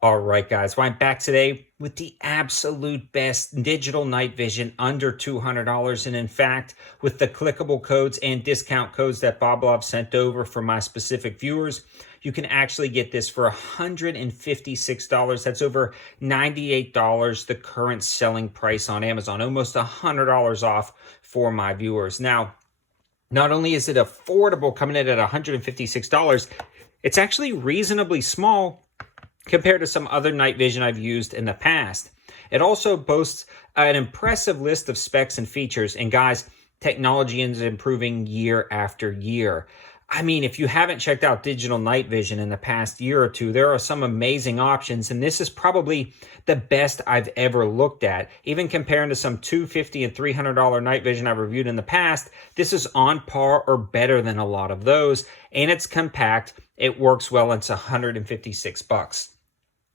All right, guys. Well, I'm back today with the absolute best digital night vision under $200. And in fact, with the clickable codes and discount codes that BOBLOV sent over for my specific viewers, you can actually get this for $156. That's over $98, the current selling price on Amazon, almost $100 off for my viewers. Now, not only is it affordable coming in at $156, it's actually reasonably small compared to some other night vision I've used in the past. It also boasts an impressive list of specs and features. And guys, technology is improving year after year. I mean, if you haven't checked out digital night vision in the past year or two, there are some amazing options, and this is probably the best I've ever looked at. Even comparing to some $250 and $300 night vision I've reviewed in the past, this is on par or better than a lot of those, and it's compact. It works well, and it's $156.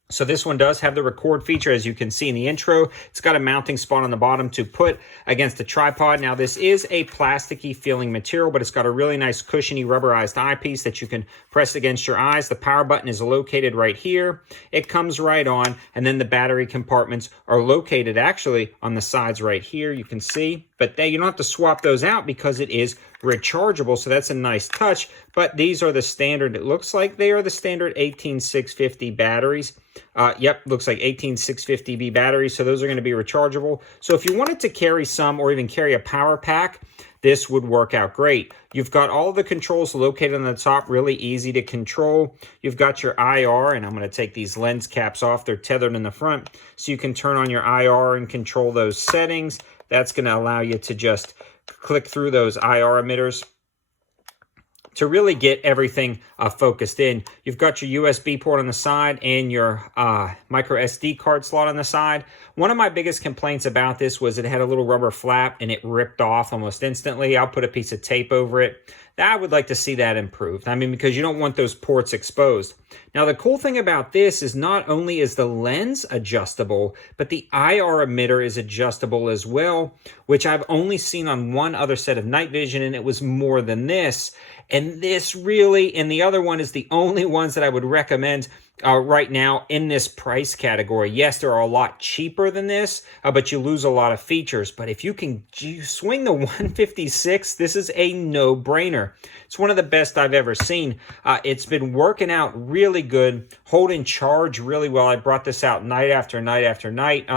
So this one does have the record feature, as you can see in the intro. It's got a mounting spot on the bottom to put against the tripod. Now, this is a plasticky feeling material, but it's got a really nice cushiony rubberized eyepiece that you can press against your eyes. The power button is located right here. It comes right on, and then the battery compartments are located actually on the sides right here, you can see. But you don't have to swap those out because it is rechargeable, so that's a nice touch. But these are the standard, it looks like they are the standard 18650 batteries. Yep, looks like 18650B batteries, so those are going to be rechargeable. So if you wanted to carry some or even carry a power pack, this would work out great. You've got all the controls located on the top, really easy to control. You've got your IR, and I'm going to take these lens caps off. They're tethered in the front, so you can turn on your IR and control those settings. That's going to allow you to just click through those IR emitters to really get everything focused in. You've got your USB port on the side and your micro SD card slot on the side. One of my biggest complaints about this was it had a little rubber flap and it ripped off almost instantly. I'll put a piece of tape over it. I would like to see that improved. I mean, because you don't want those ports exposed. Now, the cool thing about this is not only is the lens adjustable, but the IR emitter is adjustable as well, which I've only seen on one other set of night vision, and it was more than this. And this really, and the other one is the only ones that I would recommend right now in this price category. Yes, they're a lot cheaper than this, but you lose a lot of features. But if you can swing the 156, this is a no-brainer. It's one of the best I've ever seen. It's been working out really good, holding charge really well. I brought this out night after night after night.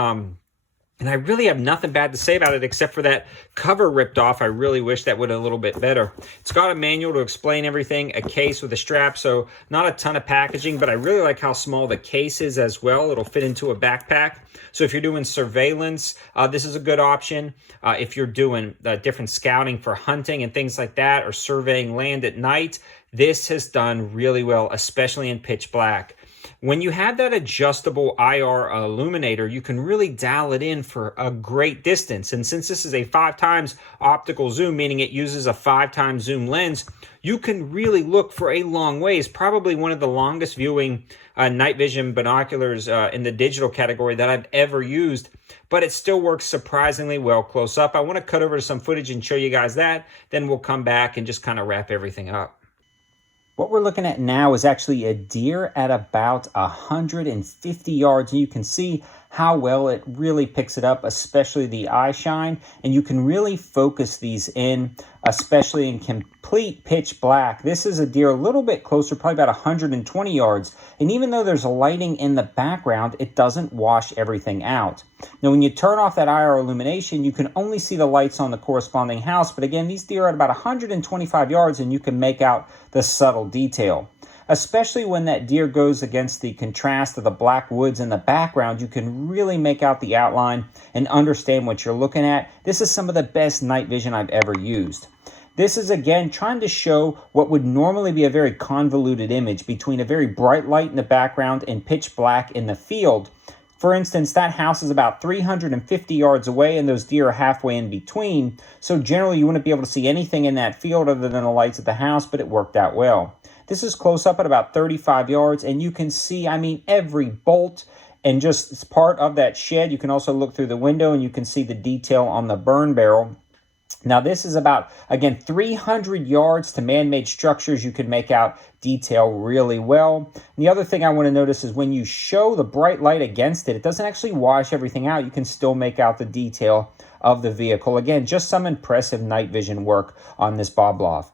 And I really have nothing bad to say about it except for that cover ripped off. I really wish that would have a little bit better. It's got a manual to explain everything, a case with a strap, so not a ton of packaging, but I really like how small the case is as well. It'll fit into a backpack. So if you're doing surveillance, this is a good option. If you're doing different scouting for hunting and things like that, or surveying land at night, this has done really well, especially in pitch black. When you have that adjustable IR illuminator, you can really dial it in for a great distance. And since this is a 5 times optical zoom, meaning it uses a 5 times zoom lens, you can really look for a long ways. Probably one of the longest viewing night vision binoculars in the digital category that I've ever used, but it still works surprisingly well close up. I want to cut over to some footage and show you guys that. Then we'll come back and just kind of wrap everything up. What we're looking at now is actually a deer at about 150 yards. And you can see how well it really picks it up, especially the eye shine. And you can really focus these in, especially in complete pitch black. This is a deer a little bit closer, probably about 120 yards. And even though there's lighting in the background, it doesn't wash everything out. Now, when you turn off that IR illumination, you can only see the lights on the corresponding house. But again, these deer are at about 125 yards, and you can make out the subtle detail. Especially when that deer goes against the contrast of the black woods in the background, you can really make out the outline and understand what you're looking at. This is some of the best night vision I've ever used. This is, again, trying to show what would normally be a very convoluted image between a very bright light in the background and pitch black in the field. For instance, that house is about 350 yards away, and those deer are halfway in between. So generally, you wouldn't be able to see anything in that field other than the lights of the house, but it worked out well. This is close up at about 35 yards, and you can see, I mean, every bolt and just part of that shed. You can also look through the window, and you can see the detail on the burn barrel. Now, this is about, again, 300 yards to man-made structures. You can make out detail really well. And the other thing I want to notice is when you show the bright light against it, it doesn't actually wash everything out. You can still make out the detail of the vehicle. Again, just some impressive night vision work on this BOBLOV.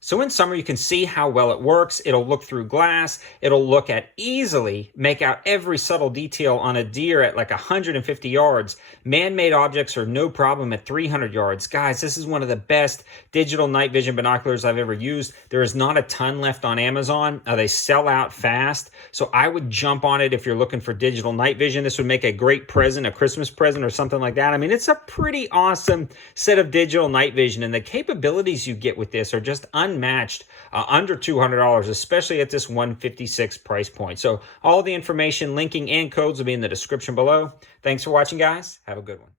So in summary, you can see how well it works. It'll look through glass. It'll look at easily make out every subtle detail on a deer at like 150 yards. Man-made objects are no problem at 300 yards. Guys, this is one of the best digital night vision binoculars I've ever used. There is not a ton left on Amazon. They sell out fast. So I would jump on it if you're looking for digital night vision. This would make a great present, a Christmas present or something like that. I mean, it's a pretty awesome set of digital night vision, and the capabilities you get with this are just unmatched, under $200, especially at this $156 price point. So all the information, linking, and codes will be in the description below. Thanks for watching, guys. Have a good one.